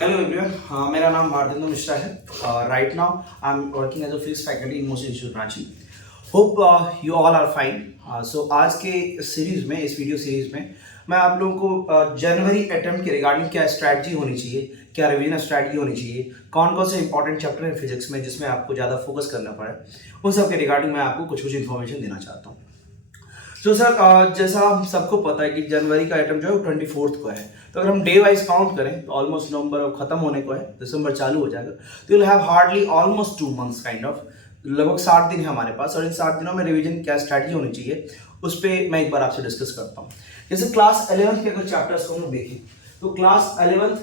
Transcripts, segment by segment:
Hello everyone, मेरा नाम भारतेंदु मिश्रा है। Right now I am working as a physics faculty in most institute Ranchi. Hope you all are fine. So आज के series में, इस वीडियो सीरीज में मैं आप लोगों को जनवरी अटेम्प्ट के रिगार्डिंग क्या स्ट्रैटेजी होनी चाहिए, क्या रिवीजन स्ट्रैटेजी होनी चाहिए, कौन कौन से इंपॉर्टेंट चैप्टर है फिजिक्स में जिसमें आपको ज़्यादा फोकस करना पड़े, उन सब के रिगार्डिंग मैं आपको कुछ इन्फॉर्मेशन देना चाहता हूँ। तो सर जैसा हम सबको पता है कि जनवरी का आइटम जो है वो 24 को है। तो अगर हम डे वाइज काउंट करें तो ऑलमोस्ट नवंबर अब खत्म होने को है, दिसंबर चालू हो जाएगा। तो you will have hardly almost 2 months kind of, लगभग 60 दिन है हमारे पास। और इन 60 दिनों में रिवीजन क्या स्ट्रैटेजी होनी चाहिए उस पर मैं एक बार आपसे डिस्कस करता हूँ। जैसे क्लास 11th के अगर चैप्टर्स को हम देखें तो क्लास 11th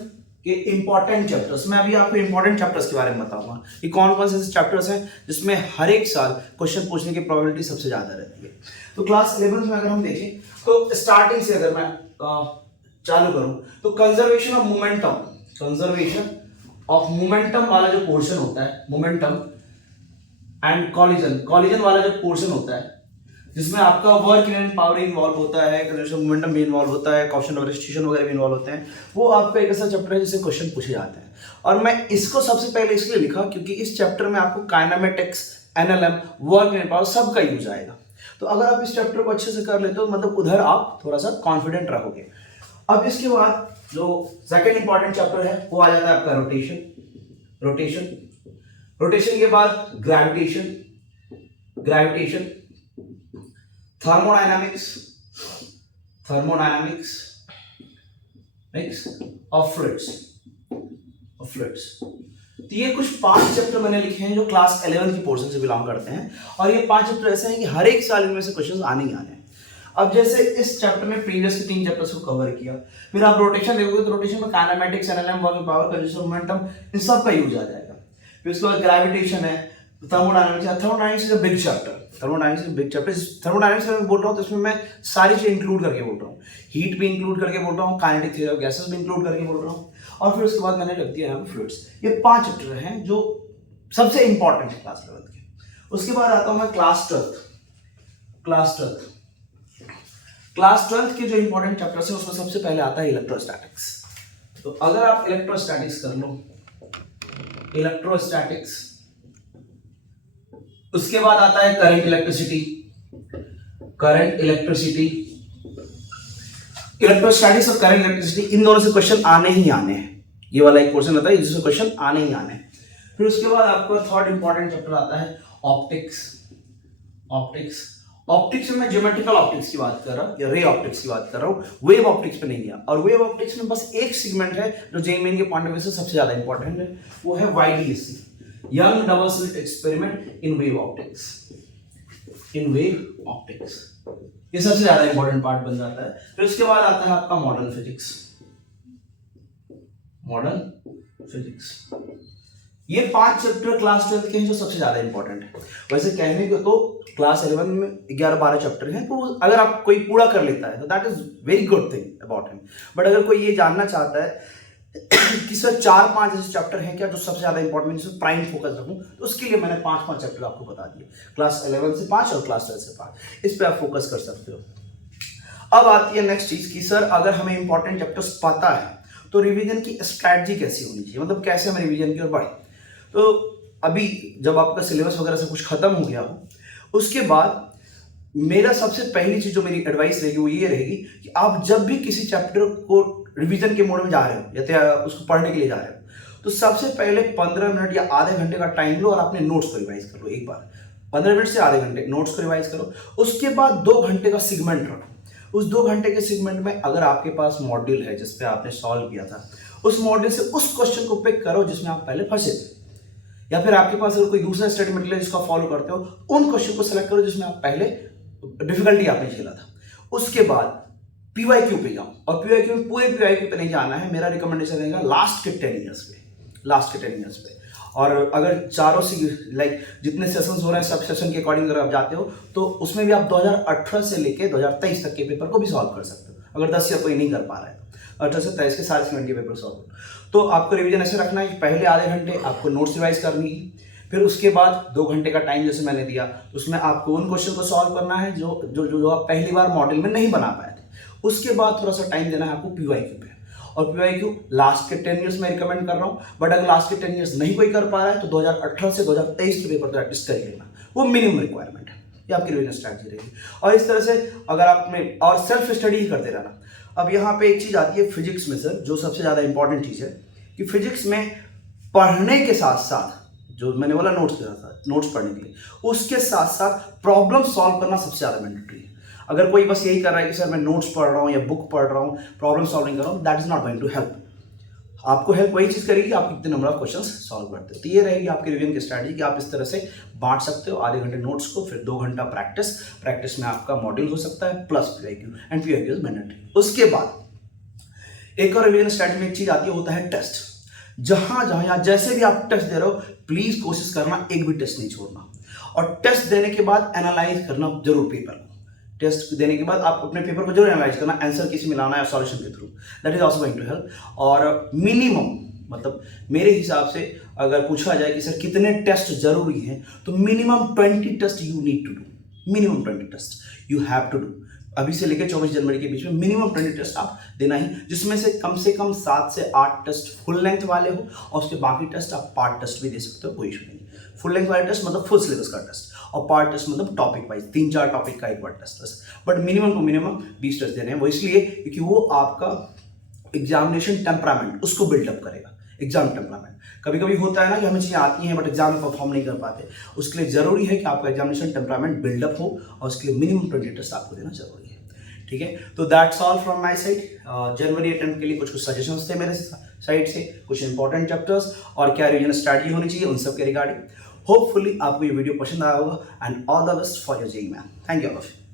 के इंपॉर्टेंट चैप्टर्स, मैं अभी आपको इंपॉर्टेंट चैप्टर्स के बारे में बताऊंगा कि कौन कौन से चैप्टर्स हैं जिसमें हर एक साल क्वेश्चन पूछने की प्रोबेबिलिटी सबसे ज़्यादा रहती है। तो क्लास 11th में अगर हम देखें तो स्टार्टिंग से अगर मैं चालू करूं तो कंजर्वेशन ऑफ मोमेंटम वाला जो पोर्शन होता है, मोमेंटम एंड कॉलिजन वाला जो पोर्शन होता है जिसमें आपका वर्क इन पावर इन्वॉल्व होता है, कंजर्वेशन मोमेंटम भी इन्वॉल्व होता है, क्वेश्चन ऑफ रेस्ट्रिक्शन वगैरह भी इन्वॉल्व होते हैं, वो आपका एक ऐसा चैप्टर है जिससे क्वेश्चन पूछे जाते हैं। और मैं इसको सबसे पहले इसलिए लिखा क्योंकि इस चैप्टर में आपको kinematics, NLM, work in power सबका यूज आएगा। तो अगर आप इस चैप्टर को अच्छे से कर लेते हो मतलब उधर आप थोड़ा सा कॉन्फिडेंट रहोगे। अब इसके बाद जो सेकंड इंपॉर्टेंट चैप्टर है वो आ जाता है आपका रोटेशन के बाद ग्रेविटेशन, थर्मोडायनामिक्स ऑफ फ्लूइड्स। तो ये कुछ 5 चैप्टर मैंने लिखे हैं जो क्लास 11 की पोर्शन से बिलोंग करते हैं। और ये 5 चैप्टर ऐसे हैं कि हर एक साल इनमें से क्वेश्चंस आने ही आने हैं। अब जैसे इस चैप्टर में प्रीवियस के 3 चैप्टर्स को कवर किया, फिर आप रोटेशन देखोगे तो रोटेशन में kinematics, NLM, work in power, conservation momentum, इन सब का यूज आ जाएगा। फिर उसके बाद ग्रेविटेशन है, thermodynamics is a big chapter. Thermodynamics में बोल रहा हूँ तो इसमें मैं सारी चीजें इंक्लूड करके बोल रहा हूँ, हीट भी इंक्लूड करके बोल रहा हूँ, काइनेटिक थ्योरी ऑफ गैसेस भी इंक्लूड करके बोल रहा हूँ। और फिर उसके बाद मैंने रख दिया यहाँ पे फ्लूइड्स। ये 5 चैप्टर हैं जो सबसे इंपॉर्टेंट है क्लास 11 के। उसके बाद आता हूँ मैं क्लास 12th के जो इंपॉर्टेंट चैप्टर्स हैं उसमें सबसे पहले आता है इलेक्ट्रोस्टैटिक्स। तो अगर आप इलेक्ट्रोस्टैटिक्स कर लो, उसके बाद आता है करंट इलेक्ट्रोस्टैटिक्स और करंट इलेक्ट्रिसिटी, इन दोनों से क्वेश्चन आने ही आने हैं। ये वाला एक पोर्शन आता है जिससे क्वेश्चन आने ही आने हैं। फिर उसके बाद आपका थर्ड इंपॉर्टेंट चैप्टर आता है ऑप्टिक्स में मैं ज्योमेट्रिकल ऑप्टिक्स की बात कर रहा हूँ या रे ऑप्टिक्स की बात कर रहा हूँ, वेव ऑप्टिक्स पे नहीं गया। और वेव ऑप्टिक्स में बस एक सेगमेंट है जो जेईई के पॉइंट ऑफ व्यू से सबसे ज्यादा इंपॉर्टेंट है, वो है YDAC, young double slit experiment in wave optics. ये सबसे ज्यादा इंपॉर्टेंट पार्ट बन जाता है। फिर उसके बाद आता है आपका मॉडर्न फिजिक्स। ये 5 चैप्टर क्लास 12 के हैं जो सबसे ज्यादा इंपॉर्टेंट है। वैसे कहने को तो क्लास 11 में 11-12 चैप्टर हैं, तो अगर आप कोई पूरा कर लेता है तो that is very good thing about him. But अगर कोई ये जानना चाहता है कि सर 4-5 ऐसे चैप्टर हैं क्या जो सबसे ज्यादा इंपॉर्टेंट, जिसमें प्राइम फोकस रखूं, तो उसके लिए मैंने 5 चैप्टर आपको बता दिए, क्लास 11 से 5 और क्लास 12 से 5। इस पे आप फोकस कर सकते हो। अब आती है नेक्स्ट चीज कि सर अगर हमें इंपॉर्टेंट चैप्टर्स पता है तो रिवीजन की स्ट्रैटेजी कैसी होनी चाहिए, मतलब कैसे हम रिवीजन की ओर बढ़े। तो अभी जब आपका सिलेबस वगैरह से कुछ खत्म हो गया हो, उसके बाद मेरा सबसे पहली चीज जो मेरी एडवाइस रहेगी वो ये रहेगी कि आप जब भी किसी चैप्टर को रिवीजन के मोड में जा रहे हो या उसको पढ़ने के लिए जा रहे हो तो सबसे पहले 15 मिनट या आधे घंटे का टाइम लो और अपने नोट्स को रिवाइज कर लो। एक बार 15 मिनट से आधे घंटे नोट्स को रिवाइज करो। उसके बाद 2 घंटे का सेगमेंट रखो। उस 2 घंटे के सेगमेंट में अगर आपके पास मॉड्यूल है जिसपे आपने सॉल्व किया था, उस मॉड्यूल से उस क्वेश्चन को पिक करो जिसमें आप पहले फंसे थे, या फिर आपके पास अगर कोई दूसरा स्टडी मटेरियल है जिसको फॉलो करते हो, उन क्वेश्चन को सिलेक्ट करो जिसमें आप पहले डिफिकल्टी आपने झेला था। उसके बाद पीवाईक्यू पे जाओ, और पीवाईक्यू में पूरे पीवाईक्यू पे नहीं जाना है, मेरा रिकमेंडेशन रहेगा लास्ट के 10 ईयर्स पे। और अगर चारों से लाइक जितने सेशंस हो रहे हैं सब सेशन के अकॉर्डिंग अगर आप जाते हो तो उसमें भी आप 2018 से लेके 2023 तक के पेपर को भी सॉल्व कर सकते हो। अगर 10 ईयर कोई नहीं कर पा रहा है तो 18 से 23 के सारे सेगमेंट के पेपर सॉल्व करो। तो आपको रिवीजन ऐसे रखना है कि पहले आधे घंटे आपको नोट्स रिवाइज करनी है, फिर उसके बाद 2 घंटे का टाइम जैसे मैंने दिया उसमें आपको उन क्वेश्चन को सॉल्व करना है जो आप पहली बार मॉडल में नहीं बना पाए थे। उसके बाद थोड़ा सा टाइम देना है आपको पीवाईक्यू पे, और PYQ लास्ट के 10 ईयर्स में रिकमेंड कर रहा हूँ, बट अगर लास्ट के 10 ईयर्स नहीं कोई कर पा रहा है तो 2018 से 2023 के पेपर प्रैक्टिस कर लेना, वो मिनिमम रिक्वायरमेंट है, ये आपकी रिवीजन स्ट्रैटेजी रहेगी। और इस तरह से अगर आप में और सेल्फ स्टडी ही करते रहना। अब यहाँ पे एक चीज़ आती है फिजिक्स में सर, जो सबसे ज़्यादा इंपॉर्टेंट चीज़ है कि फिजिक्स में पढ़ने के साथ साथ, जो मैंने बोला नोट्स के साथ, नोट्स पढ़ने के लिए, उसके साथ साथ प्रॉब्लम सॉल्व करना सबसे ज़्यादा मैंडेटरी है। अगर कोई बस यही कर रहा है कि सर मैं नोट्स पढ़ रहा हूँ या बुक पढ़ रहा हूँ, प्रॉब्लम सॉल्विंग कर रहा हूँ, that is not going to help. आपको हेल्प वही चीज़ करेगी आप कितने नंबर ऑफ क्वेश्चंस सॉल्व करते हो। तो ये रहेगी आपकी रिवीजन की स्ट्रैटेजी कि आप इस तरह से बांट सकते हो, आधे घंटे नोट्स को, फिर 2 घंटा प्रैक्टिस में आपका मॉड्यूल हो सकता है plus PYQ, and PYQ is mandatory. उसके बाद एक और रिवीजन स्ट्रैटेजी में एक चीज़ आती है, होता है टेस्ट। जहां या जैसे भी आप टेस्ट दे रहे हो, प्लीज कोशिश करना एक भी टेस्ट नहीं छोड़ना, और टेस्ट देने के बाद एनालाइज करना जरूर पेपर को। टेस्ट देने के बाद आप अपने पेपर को जरूर एनालाइज करना, आंसर किसी में लाना या सॉल्यूशन के थ्रू, that is also going to help. और मिनिमम, मतलब मेरे हिसाब से अगर पूछा जाए कि सर कितने टेस्ट जरूरी हैं, तो minimum 20 test you need to do, minimum 20 test you have to do. अभी से लेकर 24 जनवरी के बीच में मिनिमम 20 टेस्ट आप देना ही, जिसमें से कम 7 से 8 टेस्ट फुल लेंथ वाले हो, और उसके बाकी टेस्ट आप पार्ट टेस्ट भी दे सकते हो, कोई इशू नहीं। फुल लेंथ वाले टेस्ट मतलब फुल सिलेबस का टेस्ट, और पार्ट टेस्ट मतलब टॉपिक वाइज 3-4 टॉपिक का एक बार टेस्ट बस। But minimum to minimum 20 test देने हैं, वो इसलिए क्योंकि वो आपका एग्जामिनेशन टेम्परामेंट उसको बिल्डअप करेगा। एग्जाम टेम्परामेंट कभी कभी होता है ना कि हमें चीज़ें आती हैं बट एग्जाम में परफॉर्म नहीं कर पाते, उसके लिए जरूरी है कि आपका एग्जामिनेशन टेम्परामेंट बिल्डअप हो, और उसके लिए मिनिमम 20 टेस्ट आपको देना जरूरी है। ठीक है, तो that's all from my side. January attempt के लिए कुछ सजेशंस थे मेरे साइड से, कुछ इंपॉर्टेंट चैप्टर्स और क्या रिवीजन स्ट्रैटेजी होनी चाहिए उन सब के रिगार्डिंग। होपफुली आपको ये वीडियो पसंद आया होगा, and all the best for your JEE man. Thank you all of you.